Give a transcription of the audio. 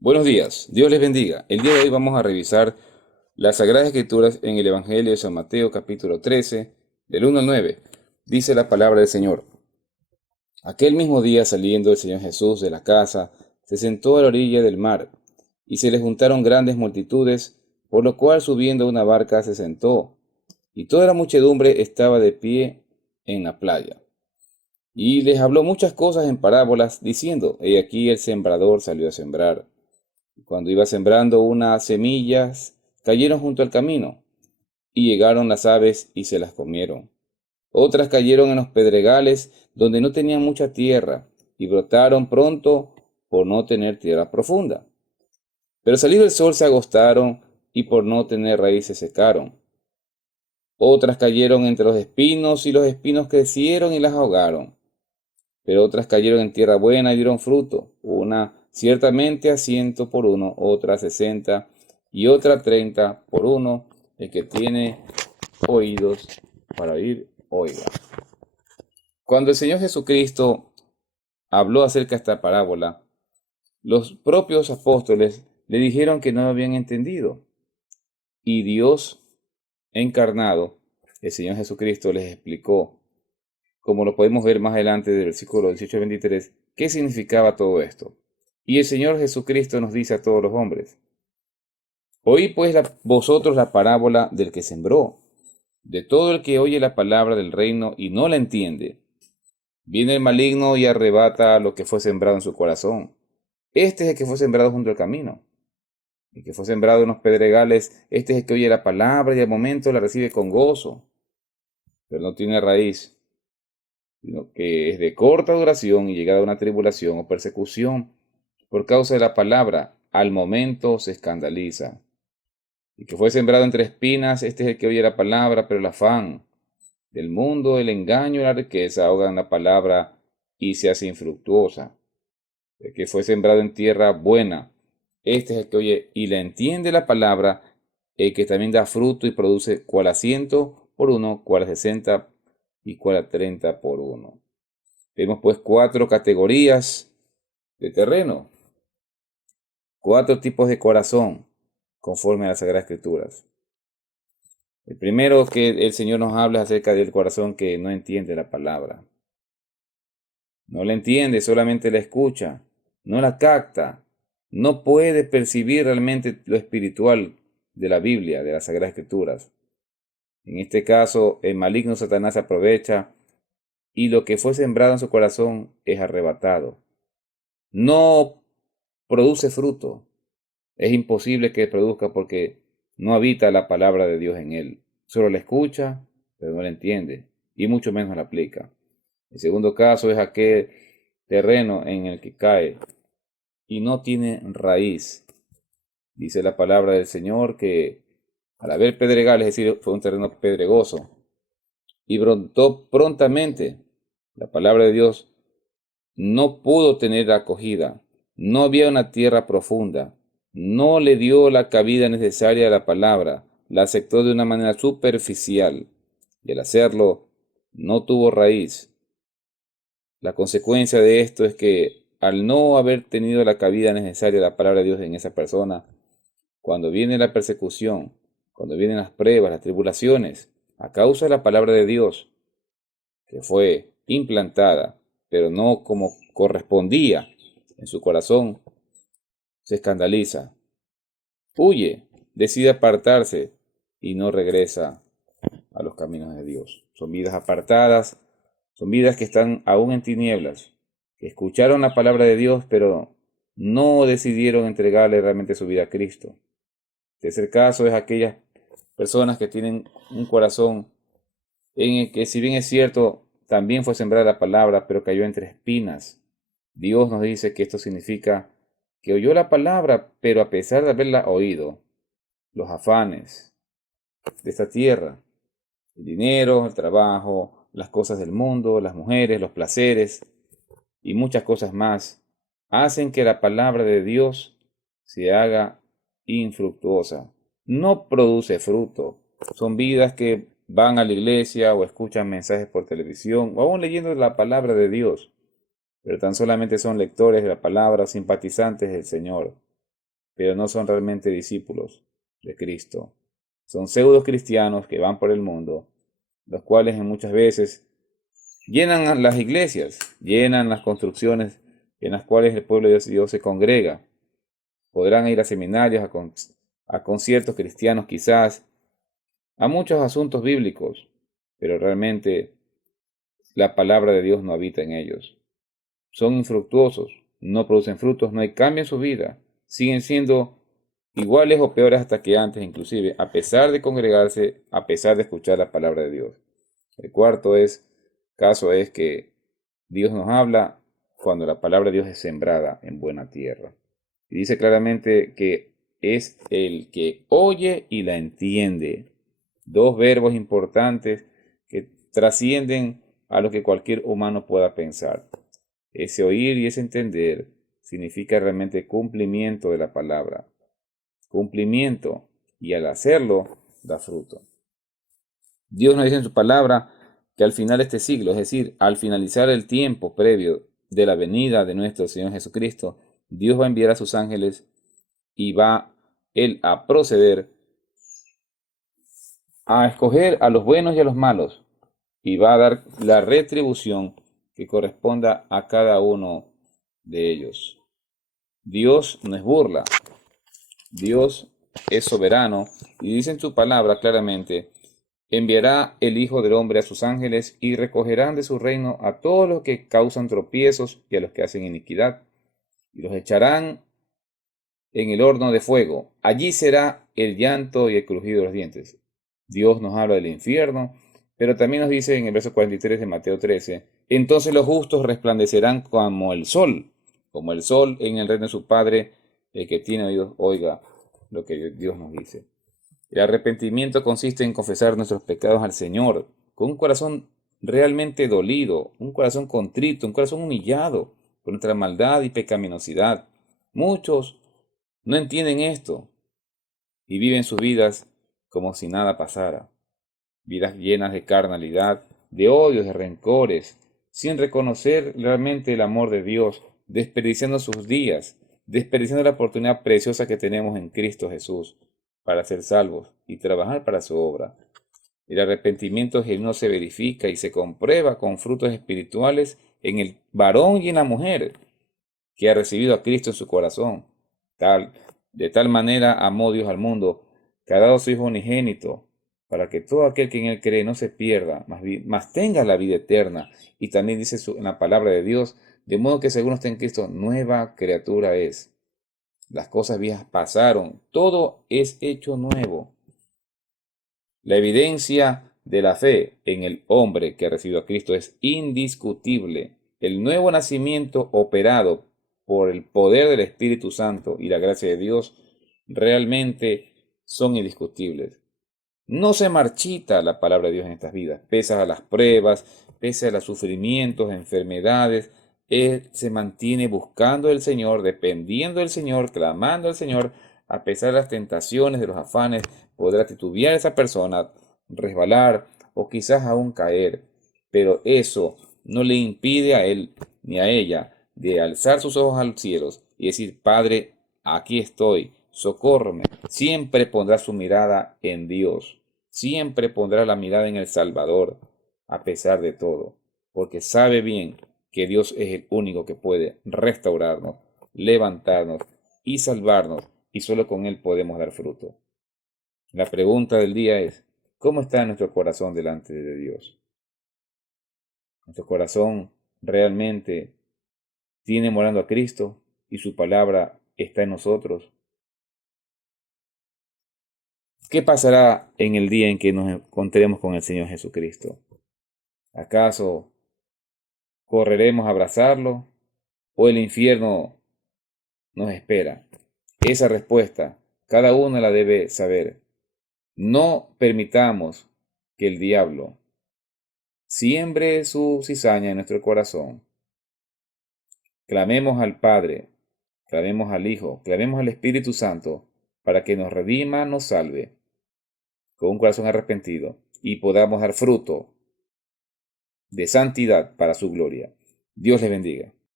Buenos días, Dios les bendiga. El día de hoy vamos a revisar las Sagradas Escrituras en el Evangelio de San Mateo capítulo 13, del 1 al 9. Dice la palabra del Señor. Aquel mismo día saliendo el Señor Jesús de la casa, se sentó a la orilla del mar, y se le juntaron grandes multitudes, por lo cual subiendo a una barca se sentó, y toda la muchedumbre estaba de pie en la playa. Y les habló muchas cosas en parábolas, diciendo, He aquí el sembrador salió a sembrar. Cuando iba sembrando unas semillas, cayeron junto al camino, y llegaron las aves y se las comieron. Otras cayeron en los pedregales, donde no tenían mucha tierra, y brotaron pronto por no tener tierra profunda. Pero salido el sol se agostaron, y por no tener raíz se secaron. Otras cayeron entre los espinos, y los espinos crecieron y las ahogaron. Pero otras cayeron en tierra buena y dieron fruto, una ciertamente a 100 por uno, otra a 60 y otra 30 por uno. El que tiene oídos para oír, oiga. Cuando el Señor Jesucristo habló acerca de esta parábola, los propios apóstoles le dijeron que no habían entendido. Y Dios encarnado, el Señor Jesucristo, les explicó, como lo podemos ver más adelante del versículo 18 al 23, qué significaba todo esto. Y el Señor Jesucristo nos dice a todos los hombres, Oí pues vosotros la parábola del que sembró. De todo el que oye la palabra del reino y no la entiende, viene el maligno y arrebata lo que fue sembrado en su corazón. Este es el que fue sembrado junto al camino. El que fue sembrado en los pedregales, este es el que oye la palabra y al momento la recibe con gozo, pero no tiene raíz, sino que es de corta duración y llegada a una tribulación o persecución por causa de la palabra, al momento se escandaliza. Y que fue sembrado entre espinas, este es el que oye la palabra, pero el afán del mundo, el engaño y la riqueza ahogan la palabra y se hace infructuosa. El que fue sembrado en tierra buena, este es el que oye y le entiende la palabra, el que también da fruto y produce cual a 100 por uno, cual a 60 y cual a 30 por uno. Tenemos pues cuatro categorías de terreno, cuatro tipos de corazón, conforme a las Sagradas Escrituras. El primero que el Señor nos habla acerca del corazón que no entiende la palabra. No la entiende, solamente la escucha, no la capta, no puede percibir realmente lo espiritual de la Biblia, de las Sagradas Escrituras. En este caso, el maligno Satanás aprovecha y lo que fue sembrado en su corazón es arrebatado. No produce fruto. Es imposible que produzca porque no habita la palabra de Dios en él. Solo la escucha, pero no la entiende, y mucho menos la aplica. El segundo caso es aquel terreno en el que cae y no tiene raíz. Dice la palabra del Señor que al haber pedregal, es decir, fue un terreno pedregoso, y brotó prontamente. La palabra de Dios no pudo tener acogida, no había una tierra profunda, no le dio la cabida necesaria a la palabra, la aceptó de una manera superficial, y al hacerlo no tuvo raíz. La consecuencia de esto es que al no haber tenido la cabida necesaria a la palabra de Dios en esa persona, cuando viene la persecución, cuando vienen las pruebas, las tribulaciones, a causa de la palabra de Dios, que fue implantada, pero no como correspondía en su corazón, se escandaliza, huye, decide apartarse y no regresa a los caminos de Dios. Son vidas apartadas, son vidas que están aún en tinieblas, que escucharon la palabra de Dios, pero no decidieron entregarle realmente su vida a Cristo. Tercer caso es aquellas personas que tienen un corazón en el que, si bien es cierto, también fue sembrada la palabra, pero cayó entre espinas. Dios nos dice que esto significa que oyó la palabra, pero a pesar de haberla oído, los afanes de esta tierra, el dinero, el trabajo, las cosas del mundo, las mujeres, los placeres y muchas cosas más, hacen que la palabra de Dios se haga infructuosa. No produce fruto. Son vidas que van a la iglesia o escuchan mensajes por televisión o aún leyendo la palabra de Dios, pero tan solamente son lectores de la palabra, simpatizantes del Señor. pero no son realmente discípulos de Cristo. Son pseudos cristianos que van por el mundo, los cuales muchas veces llenan las iglesias, llenan las construcciones en las cuales el pueblo de Dios se congrega. Podrán ir a seminarios, a conciertos cristianos quizás, a muchos asuntos bíblicos, pero realmente la palabra de Dios no habita en ellos. Son infructuosos, no producen frutos, no hay cambio en su vida, siguen siendo iguales o peores hasta que antes inclusive, a pesar de congregarse, a pesar de escuchar la palabra de Dios. El cuarto caso es que Dios nos habla cuando la palabra de Dios es sembrada en buena tierra. Y dice claramente que es el que oye y la entiende. Dos verbos importantes que trascienden a lo que cualquier humano pueda pensar. Ese oír y ese entender significa realmente cumplimiento de la palabra. Cumplimiento, y al hacerlo da fruto. Dios nos dice en su palabra que al final de este siglo, es decir, al finalizar el tiempo previo de la venida de nuestro Señor Jesucristo, Dios va a enviar a sus ángeles y va Él a proceder a escoger a los buenos y a los malos, y va a dar la retribución que corresponda a cada uno de ellos. Dios no es burla, Dios es soberano, y dice en su palabra claramente: enviará el Hijo del Hombre a sus ángeles y recogerán de su reino a todos los que causan tropiezos y a los que hacen iniquidad, y los echarán en el horno de fuego. Allí será el llanto y el crujido de los dientes. Dios nos habla del infierno, pero también nos dice en el verso 43 de Mateo 13: entonces los justos resplandecerán como el sol en el reino de su Padre. El que tiene oídos, oiga lo que Dios nos dice. El arrepentimiento consiste en confesar nuestros pecados al Señor con un corazón realmente dolido, un corazón contrito, un corazón humillado por nuestra maldad y pecaminosidad. Muchos no entienden esto y viven sus vidas como si nada pasara. Vidas llenas de carnalidad, de odios, de rencores, sin reconocer realmente el amor de Dios, desperdiciando sus días, desperdiciando la oportunidad preciosa que tenemos en Cristo Jesús para ser salvos y trabajar para su obra. El arrepentimiento genuino se verifica y se comprueba con frutos espirituales en el varón y en la mujer que ha recibido a Cristo en su corazón. De tal manera amó Dios al mundo, que ha dado su Hijo unigénito, para que todo aquel que en él cree no se pierda, mas tenga la vida eterna. Y también dice en la palabra de Dios: de modo que según está en Cristo, nueva criatura es. Las cosas viejas pasaron, todo es hecho nuevo. La evidencia de la fe en el hombre que ha recibido a Cristo es indiscutible. El nuevo nacimiento operado por el poder del Espíritu Santo y la gracia de Dios realmente son indiscutibles. No se marchita la palabra de Dios en estas vidas, pese a las pruebas, pese a los sufrimientos, enfermedades. Él se mantiene buscando al Señor, dependiendo del Señor, clamando al Señor, a pesar de las tentaciones, de los afanes. Podrá titubear esa persona, resbalar o quizás aún caer, pero eso no le impide a él ni a ella de alzar sus ojos al cielo y decir: Padre, aquí estoy, socórreme. Siempre pondrá su mirada en Dios, siempre pondrá la mirada en el Salvador, a pesar de todo, porque sabe bien que Dios es el único que puede restaurarnos, levantarnos y salvarnos, y solo con Él podemos dar fruto. La pregunta del día es: ¿cómo está nuestro corazón delante de Dios? ¿Nuestro corazón realmente tiene morando a Cristo y su palabra está en nosotros? ¿Qué pasará en el día en que nos encontremos con el Señor Jesucristo? ¿Acaso correremos a abrazarlo o el infierno nos espera? Esa respuesta cada uno la debe saber. No permitamos que el diablo siembre su cizaña en nuestro corazón. Clamemos al Padre, clamemos al Hijo, clamemos al Espíritu Santo para que nos redima, nos salve con un corazón arrepentido y podamos dar fruto de santidad para su gloria. Dios les bendiga.